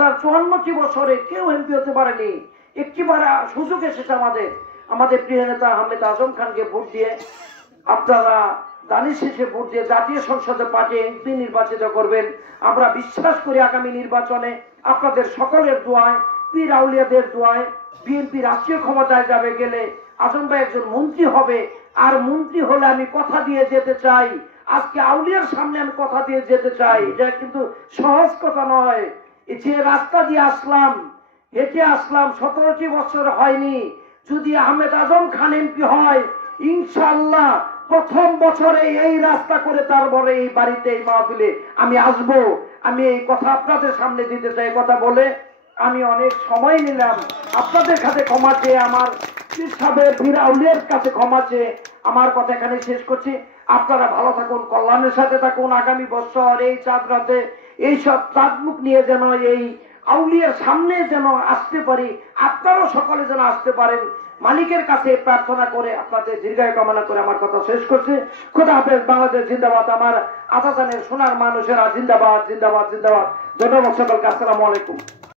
54টি বছরে কেউ এমপি হতে পারেনি। একটিবার সুযোগ এসেছে আমাদের প্রিয় নেতা আহমেদ আজম খানকে ভোট দিয়ে, আপনারা দানিশ শেষে ভোট দিয়ে জাতীয় সংসদে পাঠিয়ে এমপি নির্বাচিত করবেন। আমরা বিশ্বাস করি আগামী নির্বাচনে আপনাদের সকলের দোয়ায়, পীর আউলিয়াদের দোয়ায় বিএনপি রাষ্ট্রীয় ক্ষমতায় যাবে, গেলে আজম ভাই একজন মন্ত্রী হবে। আর মন্ত্রী হলে আমি কথা দিয়ে যেতে চাই, আজকে আউলিয়ার সামনে আমি কথা দিয়ে যেতে চাই, এটা কিন্তু সহজ কথা নয়। যে রাস্তা দিয়ে আসলাম, হেঁটে আসলাম, 17টি বছর হয়নি। যদি আহমেদ আজম খান এমপি হয়, ইনশাআল্লাহ প্রথম বছরে এই রাস্তা করে তারপরে এই বাড়িতে এই মাহফিলে আমি আসব। আমি এই কথা আপনাদের সামনে দিতে চাই। কথা বলে আমি অনেক সময় নিলাম, আপনাদের কাছে ক্ষমা চেয়ে, আমার পীর আউলিয়ার কাছে ক্ষমা চেয়ে আমার কথা এখানে শেষ করছি। আপনারা ভালো থাকুন, কল্যাণের সাথে থাকুন। আগামী বছর এই চাঁদ রাতে এইসব চাঁদমুখ নিয়ে যেন এই আউলিয়ার সামনে যেন আসতে পারি, আপনারাও সকলে যেন আসতে পারেন, মালিকের কাছে প্রার্থনা করে আপনাদের দীর্ঘায়ু কামনা করে আমার কথা শেষ করছি। খোদা হাফেজ। বাংলাদেশ জিন্দাবাদ। আমার আজানের সোনার মানুষেরা জিন্দাবাদ, জিন্দাবাদ, জিন্দাবাদ। ধন্যবাদ সকলকে। আসসালামু আলাইকুম।